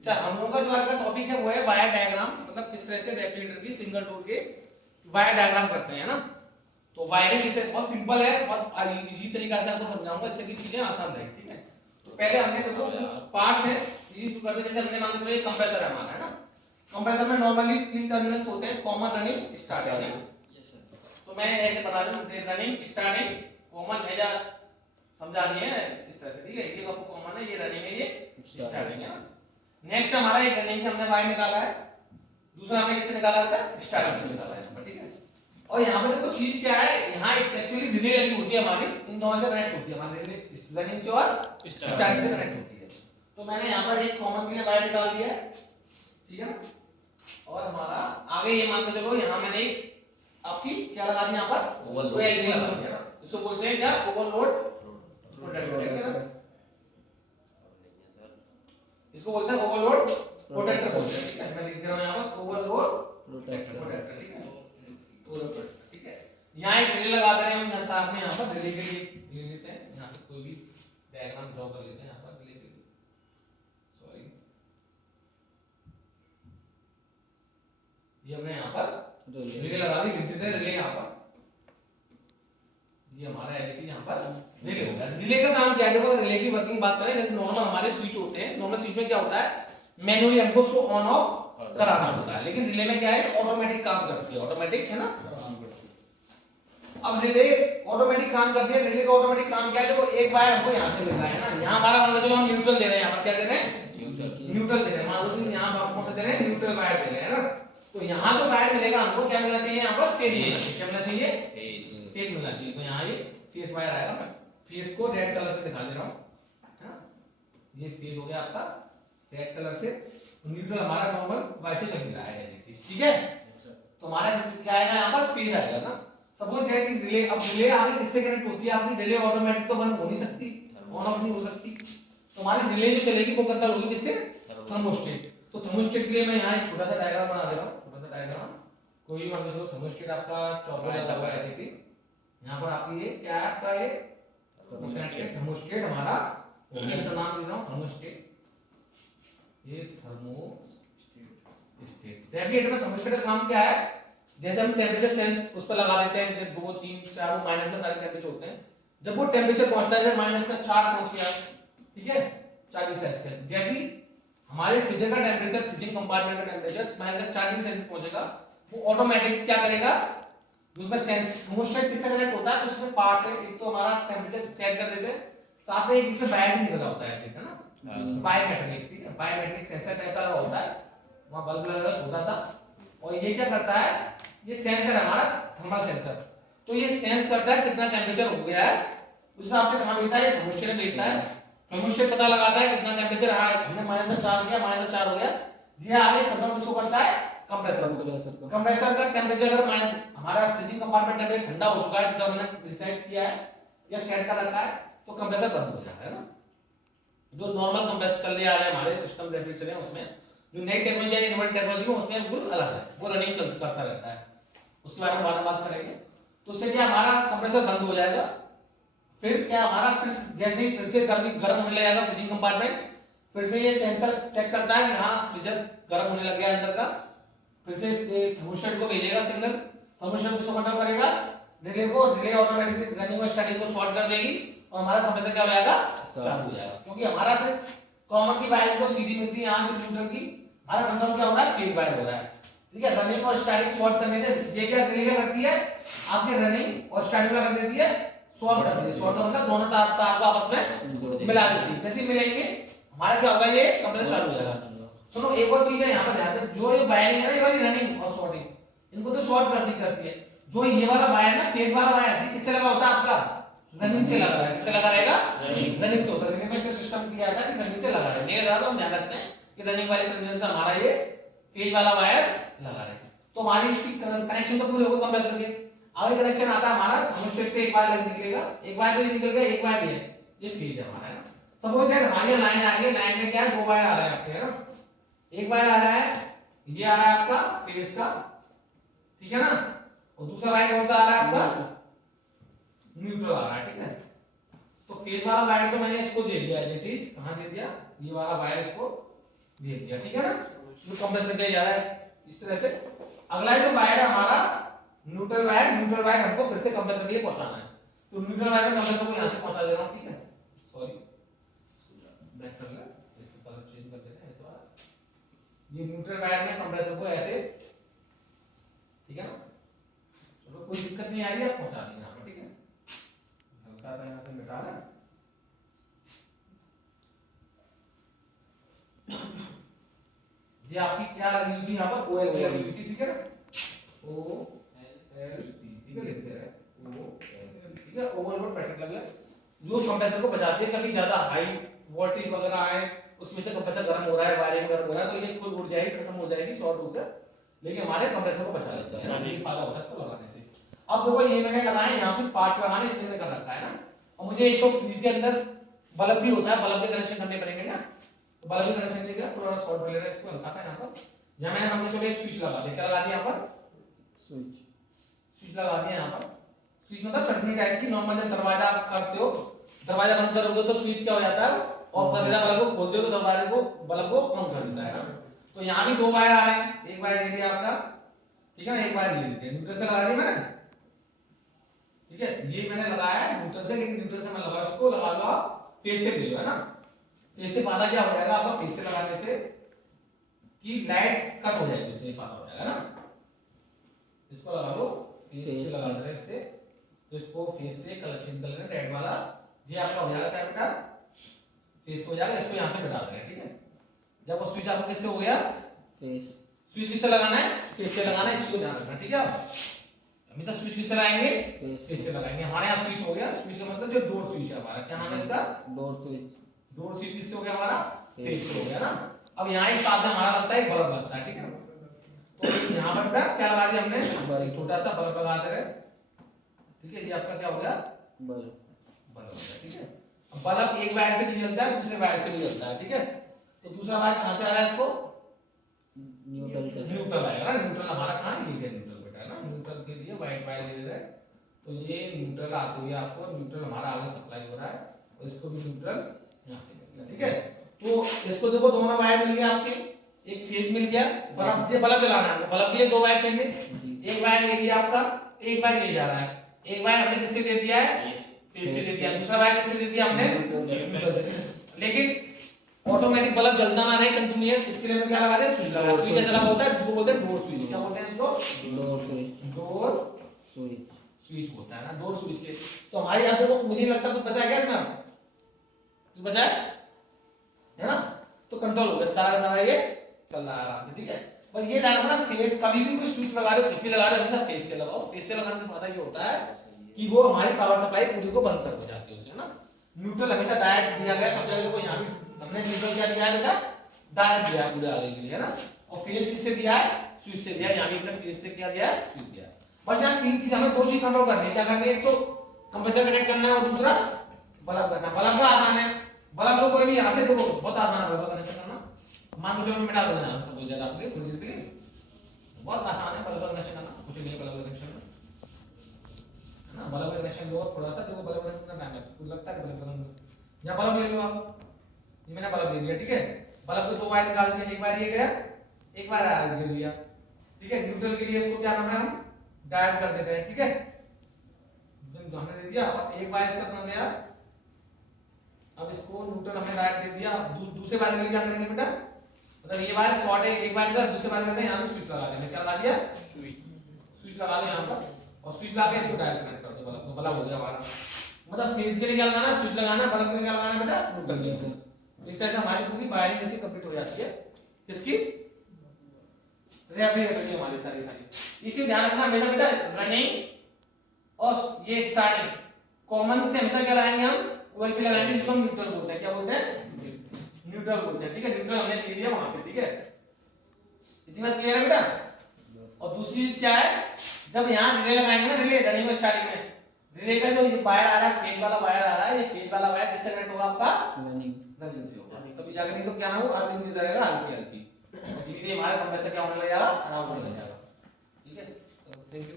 अच्छा, हम लोगों का जो आज का टॉपिक है वो है वायर डायग्राम, मतलब किस तरह से रेफ्रिजरेटर की सिंगल डोर के वायर डायग्राम करते हैं ना। तो वायरिंग इससे बहुत सिंपल है और इसी तरीके से आपको समझाऊंगा, इससे की चीजें आसान रहेगी। ठीक है, तो पहले हमने देखो कुछ पार्ट्स है सीरीज शुरू करते हैं। जैसे हमने मान लो ये कंप्रेसर है हमारा, है ना। कंप्रेसर में नॉर्मली 3 टर्मिनल्स होते हैं, कॉमन, रनिंग, स्टार्टिंग। तो मैं ऐसे बता दूं, रनिंग, स्टार्टिंग, कॉमन है या समझा दिए हैं इस तरह से। ठीक है, ये आपको कॉमन है, ये रनिंग है, ये स्टार्टिंग है ना। नेक्स्ट हमारा एक रनिंग से हमने वायर निकाला है, दूसरा हमने किससे निकाला था, स्टार्टिंग से निकाला है। ठीक है, और यहाँ पे देखो चीज क्या है, यहाँ एक एक्चुअली रिले लगी होती है हमारी, इन दोनों से कनेक्ट होती है हमारी रिले, रनिंग से और स्टार्टिंग से कनेक्ट होती है। तो मैंने यहाँ पर एक कॉमन के लिए वायर निकाल दिया है, ठीक है ना। और हमारा आगे ये मान के चलो, यहाँ मैंने आपकी क्या लगा दी, यहाँ पर ओवरलोड लगा दिया ना। इसको बोलते हैं क्या, ओवरलोड प्रोटेक्टर, है ना। इसको बोलते हैं ओवरलोड प्रोटेक्टर बोलते हैं। ठीक है, मैं लिख दे रहा हूं यहां पर ओवरलोड प्रोटेक्टर। ठीक है, ओवरलोड प्रोटेक्टर। ठीक है, यहां एक रिले लगा दे रहे हैं हम, साथ में यहां पर रिले के लिए ले लेते हैं, यहां पे कोई भी डायग्राम ड्रॉ कर लेते हैं यहां पर रिले के लिए। सॉरी, ये हमने यहां पर रिले लगा दी, लिख देते हैं रिले यहां पर। ये हमारा एलईडी यहां पर रिले हो गया। रिले का काम क्या है, देखो रिले की वर्किंग बात करें, जैसे नॉर्मल हमारे स्विच होते हैं, नॉर्मल स्विच में क्या होता है, मैनुअली हमको उसको ऑन ऑफ कराना होता है, लेकिन रिले में क्या है, ऑटोमेटिक काम करती है, ऑटोमेटिक, है ना। अब रिले ऑटोमेटिक काम करती है, रिले का ऑटोमेटिक काम क्या है, देखो एक वायर हमको यहां से मिल रहा है ना, यहां हमारा मान लो चलो हम न्यूट्रल दे रहे हैं, यहां पर क्या दे रहे हैं, न्यूट्रल दे रहे हैं, मान लो कि यहां हम कौन सा दे रहे हैं, न्यूट्रल वायर दे रहे हैं ना। तो यहां जो वायर मिलेगा हमको क्या मिलना चाहिए, यहां पर फेज, क्या मिलना चाहिए, फेज मिलना चाहिए। तो यहां ये फेज वायर आएगा, मैं फेज को रेड कलर से दिखा दे रहा हूं, है ना। ये फेज हो गया आपका रेड कलर से, न्यूट्रल हमारा नॉर्मल वायर से चल रहा है, ठीक है। तो हमारा क्या आएगा, यहां पर फेज आएगा ना। सपोज दैट कि रिले, अब रिले आगे किससे कनेक्ट होती है आपकी, रिले ऑटोमेटिक तो बंद हो नहीं सकती, ऑन ऑफ नहीं हो सकती। तो हमारी रिले जो चलेगी वो कंट्रोल होगी किससे, थर्मोस्टेट। तो थर्मोस्टेट के लिए मैं यहां एक छोटा सा डायग्राम बना दे रहा हूं, छोटा सा डायग्राम, कोई भी मान लो थर्मोस्टेट आपका चौकोर लगा हुआ है, देखिए यहां पर आपकी ये क्या है, आपका ये कनेक्टेड थर्मोस्टेट हमारा, इसका नाम दे रहा हूं थर्मोस्टेट, ये थर्मोस्टेट। रेफ्रिजरेटर में थर्मोस्टेट का काम क्या है, जैसे हम टेंपरेचर सेंस उस पर लगा देते हैं, जैसे 2 3 4 वो माइनस में सारे टेंपरेचर होते हैं, जब वो टेंपरेचर पहुंचता है माइनस का 4 पहुंच गया, ठीक है, 40 सेल्सियस, जैसे हमारे फ्रीजर का टेंपरेचर, फ्रीजिंग कंपार्टमेंट का टेंपरेचर माइनस 40 सेल्सियस पहुंचेगा, वो ऑटोमेटिक क्या करेगा, उसमें सेंस थर्मोस्टेट किससे कनेक्ट होता है, उसमें पार्ट से एक तो हमारा टेंपरेचर सेट कर देते हैं, साथ में एक इससे वायर भी निकला होता है, ठीक है ना, बायोमेट्रिक, ठीक है, बायोमेट्रिक सेंसर टाइप का होता है, वहां बल्ब लगा छोटा सा, और ये क्या करता है, ये सेंसर है हमारा थर्मल सेंसर। तो ये सेंस करता है कितना टेंपरेचर हो गया है, उस हिसाब से कहां भेजता है, ये थर्मोस्टेट में भेजता है। थर्मोस्टेट पता लगाता है कितना टेंपरेचर है, हमने -4 किया, -4 हो गया, जी आगे कंट्रोल किसको करता है, कंप्रेसर। कंप्रेसर का टेंपरेचर अगर माइनस, हमारा फ्रीजिंग कंपार्टमेंट टेंपरेचर ठंडा हो चुका है, तो हमने डिसाइड किया है या सेट कर रखा है, तो कंप्रेसर बंद हो जाता है ना। जो नॉर्मल कंप्रेसर चल रहे आ रहे हैं हमारे सिस्टम रेफ्रिजरेटर है, उसमें जो नई टेक्नोलॉजी है, इन्वर्ट टेक्नोलॉजी में, उसमें बिल्कुल अलग है, वो रनिंग करता रहता है, उसके बारे में बाद में बात करेंगे। तो उससे क्या हमारा कंप्रेसर बंद हो जाएगा, फिर क्या हमारा फिर जैसे ही फिर से गर्म होने लगेगा फ्रीजिंग कंपार्टमेंट, फिर से ये सेंसर चेक करता है कि हाँ फ्रीजर गर्म होने लग गया अंदर का, फिर से थर्मोस्टेट को भेजेगा सिग्नल, थर्मोस्टेट किसको कंट्रोल करेगा, रिले को, रिले ऑटोमेटिकली रनिंग और स्टार्टिंग को सॉर्ट कर देगी, और हमारा कंप्रेसर क्या हो जाएगा, चालू हो जाएगा। क्योंकि हमारा से कॉमन की वायरिंग को सीधी मिलती है यहाँ की न्यूट्रल की, हमारा कंट्रोल क्या हो रहा है, फेज वायर हो रहा है, ठीक है। रनिंग और स्टार्टिंग सॉर्ट करने से ये क्या रिले करती है, आपके रनिंग और स्टार्टिंग का कर देती है, सॉर्ट कर देती है। सॉर्ट का मतलब दोनों तार को आपस में मिला देती है, जैसे मिलेंगे हमारा क्या होगा, ये कंप्रेसर चालू हो जाएगा। सुनो एक और चीज है यहाँ पर ध्यान रखना, जो ये वायरिंग है ना, ये वाली रनिंग और सॉर्टिंग, इनको तो सॉर्ट करती है। जो ये वाला वायर ना, फेज वाला वायर किससे लगा होता है, आपका रनिंग से लगा है, किससे लगा रहेगा, रनिंग से होता है। रनिंग में से सिस्टम किया था कि रनिंग से लगा है, नहीं लगा तो हम ध्यान रखते हैं कि रनिंग वाले टर्मिनल से हमारा ये फेज वाला वायर लगा है। तो हमारी इसकी कनेक्शन तो पूरे होगा कंप्रेसर के। आगे कनेक्शन आता है हमारा थर्मोस्टेट से, एक वायर निकलेगा, एक वायर से निकल गया, एक वायर ये फेज है हमारा, है। सपोज दैट हमारी लाइन आ रही है, लाइन में क्या है, 2 वायर आ रहे हैं आपके, है ना। एक वायर आ रहा है, ये आ रहा है आपका फेज का, ठीक है ना, और दूसरा वायर कौन सा आ रहा है आपका, न्यूट्रल आ रहा है, ठीक है। तो फेज वाला वायर तो मैंने इसको दे दिया है, कहां दे दिया, ये वाला वायर इसको दे दिया, ठीक है ना। तो कंप्रेसर का जा रहा है इस तरह से। अगला जो वायर है हमारा न्यूट्रल वायर, न्यूट्रल वायर हमको फिर से कंप्रेसर के लिए पहुंचाना है। तो न्यूट्रल वायर में कंप्रेसर को यहां से पहुंचा दे रहा हूं, ठीक है। सॉरी बैक कर ले, इससे कलर चेंज कर देते हैं ऐसे वाला। ये न्यूट्रल वायर में कंप्रेसर को ऐसे, ठीक है ना। चलो कोई दिक्कत नहीं आ रही, आप पहुंचा देंगे यहां पर, ठीक है। हल्का सा यहां से मिटा लें। ये आपकी क्या लगी हुई थी यहाँ पर, OL लगी हुई थी, ठीक है ना। OL, ठीक है, लिखते रहे OL, ठीक है। ओवरलोड प्रेशर लगे जो कंप्रेसर को बचाती है। कभी ज्यादा हाई वोल्टेज वगैरह आए, उसमें से कंप्रेसर गर्म हो रहा है, वायरिंग गर्म हो रहा है, तो ये खुद उड़ जाएगी, खत्म हो जाएगी शॉर्ट होकर, लेकिन हमारे कंप्रेसर को बचा लेता है। ये फायदा होता है इसको लगाने से। अब देखो ये मैंने लगाए यहाँ पे पार्ट लगाने, इसमें मैंने कर रखा है ना। और मुझे इसको फ्रिज के अंदर बल्ब भी होता है, बल्ब के कनेक्शन करने पड़ेंगे ना। तो बल्ब के कनेक्शन देगा, थोड़ा शॉर्ट ले रहा है इसको हल्का सा यहाँ पर। यहाँ मैंने हमने चलो एक स्विच लगा दिया, क्या लगा दिया यहाँ पर, स्विच लगा दिया यहाँ पर। स्विच मतलब चटनी टाइप की। नॉर्मल जब दरवाजा करते हो, दरवाजा बंद करोगे तो स्विच क्या हो जाता है, ऑफ कर देता है। बल्ब को खोल दो तो दरवाजे को, बल्ब को ऑन कर देता है ना। तो यहाँ भी दो वायर आ रहे हैं, एक वायर ये दिया आपका, ठीक है ना, एक वायर ये दिया। न्यूट्रल से लगा दिया मैंने, ठीक है। ये मैंने लगाया है न्यूट्रल से, लेकिन न्यूट्रल से मैं लगाया इसको लगा लो आप फेस से ले लो, है ना। फेस से फायदा क्या हो जाएगा आपका, फेस से लगाने से कि लाइट कट हो जाएगी, उससे फायदा हो जाएगा ना। इसको लगा लो फेस से लगा दे इससे, तो इसको फेस से कलर चेंज कर लेना रेड वाला। ये आपका हो जाएगा क्या बेटा, फेस हो जाएगा। इसको यहां से बिठा देना, ठीक है। जब वो स्विच आपको किससे हो गया, फेस। स्विच किससे लगाना है, फेस से लगाना है, इसको ध्यान रखना, ठीक है। हमेशा स्विच किससे लगाएंगे, फेस से लगाएंगे। हमारे यहाँ स्विच हो गया, स्विच का मतलब जो डोर स्विच है हमारा, क्या नाम है इसका, डोर स्विच। डोर स्विच किससे हो गया हमारा, फेस से हो गया ना। अब यहाँ एक साथ में हमारा लगता है एक बल्ब लगता है, ठीक है। तो यहाँ पर क्या लगा दिया हमने, एक छोटा सा बल्ब लगा दे रहे, ठीक है। ये आपका क्या हो गया, बल्ब, बल्ब हो गया, ठीक है। अब बल्ब एक वायर से नहीं जलता है, दूसरे वायर से भी जलता है, ठीक है। तो दूसरा वायर कहाँ से आ रहा है, इसको न्यूट्रल से, न्यूट्रल आएगा ना। न्यूट्रल हमारा कहाँ, ये न्यूट्रल बेटा है ना। न्यूट्रल के लिए व्हाइट वायर ले रहे हैं, तो ये न्यूट्रल आते हुए आपको न्यूट्रल हमारा आगे सप्लाई हो रहा है, और इसको भी न्यूट्रल यहाँ से मिल गया, ठीक है। तो इसको देखो दोनों वायर मिल गया आपके, एक फेज मिल गया। बल्ब, ये बल्ब जलाना है, बल्ब के लिए दो वायर चाहिए। एक वायर ये दिया आपका, एक वायर ले जा रहा है। एक वायर हमने किससे दे दिया है, फेज से दे दिया। दूसरा वायर किससे दे दिया हमने, न्यूट्रल से। लेकिन ऑटोमेटिक बल्ब जलता ना रहे कंटिन्यूअस, इसके लिए हम क्या लगा दें, स्विच लगा। स्विच ऐसा लगा होता है जिसको बोलते हैं डोर स्विच। क्या बोलते हैं इसको, door switch, door switch, switch होता है ना, डोर स्विच के। तो हमारी यहाँ देखो, मुझे लगता कुछ बचा है क्या इसमें, कुछ बचा है ना। तो कंट्रोल हो गया सारा का सारा, ये चल रहा है आराम से, ठीक है। बस ये ध्यान रखना, फेस कभी भी कोई स्विच लगा रहे हो, कितनी लगा रहे हो, हमेशा फेस से लगाओ। फेस से लगाने से फायदा ये होता है कि वो हमारी पावर सप्लाई पूरी को बंद कर हो जाती है उससे ना। न्यूट्रल हमेशा डायरेक्ट दिया गया सब जगह। देखो यहाँ भी हमने न्यूट्रल क्या दिया है बेटा, डायरेक्ट दिया पूरे आगे के लिए ना। और फेस किससे दिया है, स्विच से दिया है। यहाँ भी अपने फेस से क्या दिया है, स्विच दिया है। बस यार तीन चीज हमें, दो चीज कंट्रोल करनी है। क्या करनी है, एक तो कंप्रेसर कनेक्ट करना है, और दूसरा बल्ब करना है। बल्ब का आसान है, बल्ब को कोई भी यहाँ से देखो बहुत आसान है बल्ब कनेक्शन करना। मान लो चलो मिटा दो यहाँ सब हो जाएगा आपके थोड़ी देर के लिए, बहुत आसान है बल्ब कनेक्शन करना, कुछ नहीं है बल्ब कनेक्शन में ना। बल्ब कनेक्शन दो थोड़ा सा, देखो बल्ब कनेक्शन करना है, कुछ लगता है बल्ब कनेक्शन। यहाँ बल्ब ले लो आप, ये मैंने बल्ब ले लिया, ठीक है। बल्ब के दो वायर निकाल दिए, एक वायर ये गया, एक वायर आगे लिया, ठीक है। न्यूट्रल के लिए इसको क्या नाम है, हम डायोड कर देते हैं, ठीक है। हमने दे दिया, अब एक वायर इसका कहाँ गया, अब इसको न्यूट्रल हमने डायोड दे दिया। दूसरे वायर के लिए क्या करेंगे बेटा, मतलब ये वायर शॉर्ट है, एक वायर का दूसरे वायर करते हैं, यहाँ पे स्विच लगा देंगे। क्या लगा दिया, स्विच लगा दिया यहाँ पर, और स्विच लगा के इसको डायोड कनेक्ट कर दो बल्ब को, बल्ब हो गया हमारा। मतलब फेज के लिए क्या लगाना, स्विच लगाना, बल्ब के लिए क्या लगाना बेटा, न्यूट्रल के लिए। इस तरह से हमारी पूरी वायरिंग इसकी कंप्लीट हो जाती है, किसकी, रेफ्रिजरेटर की हमारी सारी सारी। इसी ध्यान रखना हमेशा बेटा, रनिंग और ये स्टार्टिंग कॉमन से हमेशा क्या लगाएंगे हम, OLP लगाएंगे, जिसको हम न्यूट्रल बोलते हैं। क्या बोलते हैं, न्यूट्रल बोलते हैं, ठीक है। न्यूट्रल हमने ले लिया वहां से, ठीक है। इतनी बात क्लियर है बेटा। और दूसरी चीज क्या है, जब यहाँ रिले लगाएंगे ना, रिले रनिंग में स्टार्टिंग में रिले का जो वायर आ रहा है, फेज वाला वायर आ रहा है, ये फेज वाला वायर किससे कनेक्ट होगा आपका, रनिंग से होगा। तभी जाकर, नहीं तो क्या नाम, अर्थिंग देता रहेगा, हल्की हल्की धीरे धीरे हमारे कंप्रेसर क्या होने लग जाएगा, खराब होने लग जाएगा, ठीक है। Thank you.